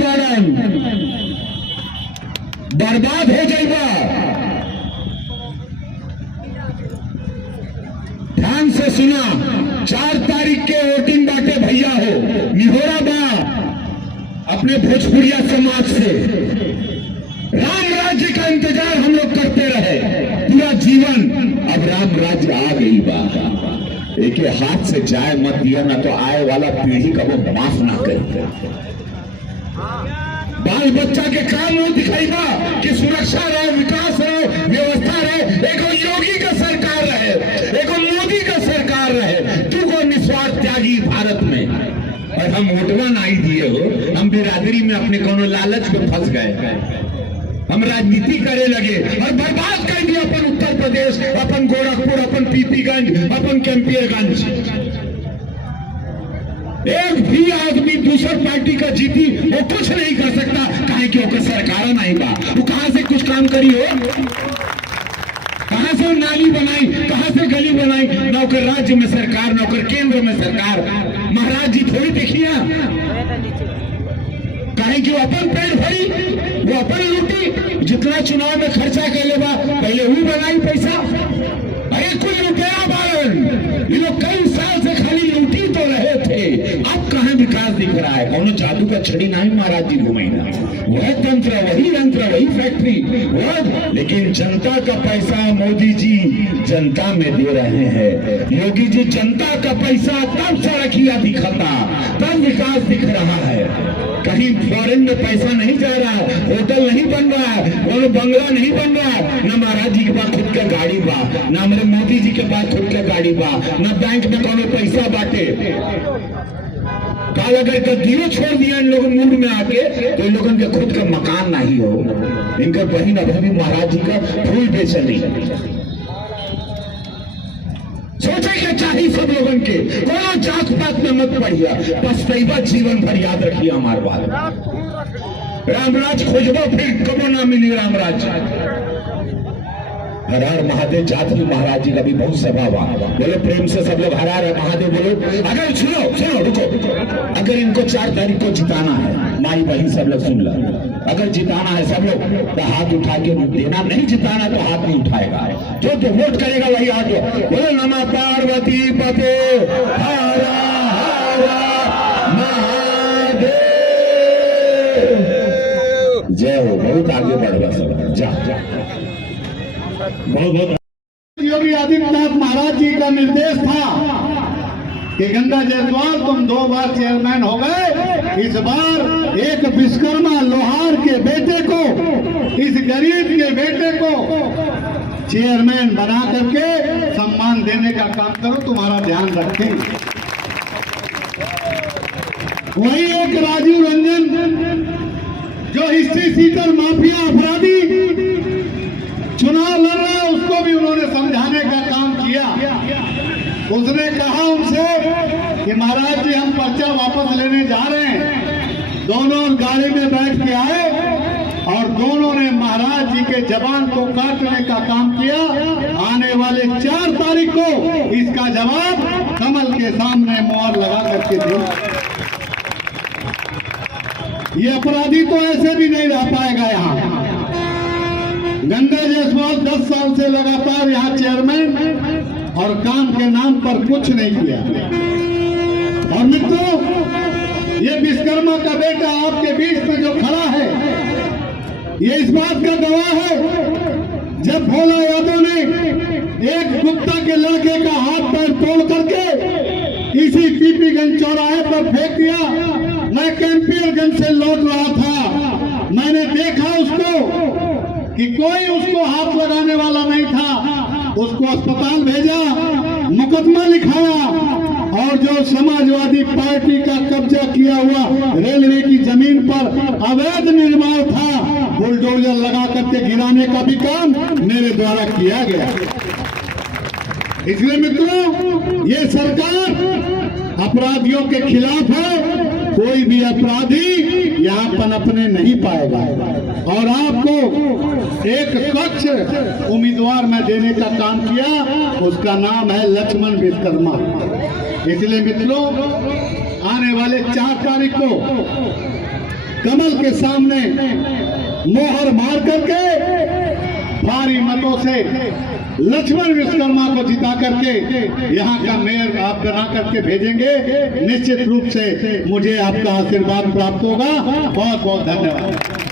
बाड़न, बर्बाद हो जाएगा। ध्यान से सुना, 4 तारीख के वोटिंग बाटे भैया हो, निहोरा बा अपने भोजपुरिया समाज से। राम राज्य का इंतजार हम लोग करते रहे पूरा जीवन, अब राम राज्य आ गई बा। एक हाथ से जाए मत दिया ना तो आए वाला पीढ़ी का वो माफ ना करे। बाल बच्चा के काम वो दिखाएगा कि सुरक्षा रहे, विकास रहे, व्यवस्था रहे, एक योगी का सरकार रहे, एक मोदी का सरकार रहे, तू को निस्वार्थ त्यागी भारत में। और हम वोटवा नहीं दिए हो, हम बिरादरी में अपने कोनो लालच में फंस गए, हम राजनीति करे लगे और बर्बाद कर दिया अपन उत्तर प्रदेश, अपन गोरखपुर, अपन पीपीगंज, अपन कैंपियरगंज। एक भी आदमी दूसर पार्टी का जीती वो कुछ नहीं कर सकता, कहे कि वो सरकार नहीं बा, वो कहां से कुछ काम करी हो, कहां से नाली बनाई, कहां से गली बनाई। नौकर राज्य में सरकार, नौकर केंद्र में सरकार। महाराज जी थोड़ी देखिए, कहे कि वो अपन पेट भरी, वो अपन लूटी, जितना चुनाव में खर्चा कर लेगा पहले वो बनाई पैसा। अरे कोई रुपया बालन, ये लोग कई साल से खाली लूटी तो रहे थे, अब कहां विकास दिख रहा है। कौन जादू का छड़ी नहीं महाराज जी घुमाईना, वह तंत्र, वही यंत्र, वही फैक्ट्री, वह। लेकिन जनता का पैसा मोदी जी जनता में दे रहे हैं। योगी जी जनता का पैसा तब सड़किया दिखता, तब विकास दिख रहा है। कहीं फॉरेन में पैसा नहीं जा रहा है, होटल नहीं बन रहा है, वो बंगला नहीं बन रहा है। न महाराज जी के पास खुद का गाड़ी बा, न हमारे मोदी जी के पास खुद का गाड़ी बा, न बैंक में कोनो पैसा बाटे। काल अगर दियो छोड़ दिया इन लोगों मूड में आके, तो इन लोगों के खुद का मकान नहीं हो। इनका बहन अभी महाराज जी का फूल बेचनी। सोचे क्या चाहिए सब लोगों के, कोनो जात पात में मत पड़िया, पछतैबा जीवन भर याद रखिए हमारे बात। रामराज खोजबो फिर कबो ना मिली रामराज। हर हर महादेव जाती महाराज जी का भी बहुत सभा हुआ, बोले प्रेम से सब लोग हर हर महादेव बोलो। अगर सुनो सुनो रुको, अगर इनको 4 तारीख को जिताना है, माई बहन सब लोग सुन लो, अगर जिताना है सब लोग तो हाथ उठा के देना, नहीं जिताना तो हाथ नहीं उठाएगा। जो तो वोट करेगा वही हाथ बोले नमः पार्वती पते हर हर महादेव। जय हो, बहुत आगे बढ़ेगा सब। जा बहुत बहुत। योगी आदित्यनाथ महाराज जी का निर्देश था कि गंगा जायसवाल तुम 2 बार चेयरमैन हो गए, इस बार एक विश्वकर्मा लोहार के बेटे को, इस गरीब के बेटे को चेयरमैन बना करके सम्मान देने का काम करो, तुम्हारा ध्यान रखें। वही एक राजीव रंजन जो हिस्ट्री सीटर माफिया अपराधी चुनाव लड़ रहा है, उसको भी उन्होंने समझाने का काम किया। उसने कहा उनसे कि महाराज जी हम पर्चा वापस लेने जा रहे हैं। दोनों गाड़ी में बैठ के आए और दोनों ने महाराज जी के जवान को काटने का काम किया। आने वाले 4 तारीख को इसका जवाब कमल के सामने मोहर लगा करके दे। ये अपराधी तो ऐसे भी नहीं रह पाएगा यहाँ। गंगा जायसवाल 10 साल से लगातार यहाँ चेयरमैन और काम के नाम पर कुछ नहीं किया। और मित्रों, ये विश्वकर्मा का बेटा आपके बीच में जो खड़ा है, ये इस बात का गवाह है। जब भोला यादव ने एक गुप्ता के लड़के का हाथ पैर तोड़ करके इसी पीपीगंज चौराहे पर फेंक दिया, मैं कैंपियरगंज से लौट रहा था, मैंने देखा उसको कि कोई उसको हाथ लगाने वाला नहीं था। उसको अस्पताल भेजा, मुकदमा लिखाया और जो समाजवादी पार्टी का कब्जा किया हुआ रेलवे की जमीन पर अवैध निर्माण था, बुलडोजर लगा करके गिराने का भी काम मेरे द्वारा किया गया। इसलिए मित्रों, ये सरकार अपराधियों के खिलाफ है। कोई भी अपराधी यहाँ पनपने नहीं पाएगा। और आपको एक स्वच्छ उम्मीदवार में देने का काम किया, उसका नाम है लक्ष्मण विश्वकर्मा। इसलिए मित्रों, आने वाले 4 तारीख को कमल के सामने मोहर मार करके भारी मतों से लक्ष्मण विश्वकर्मा को जिता करके यहाँ का मेयर आप बना करके भेजेंगे। निश्चित रूप से मुझे आपका आशीर्वाद प्राप्त होगा। बहुत बहुत धन्यवाद।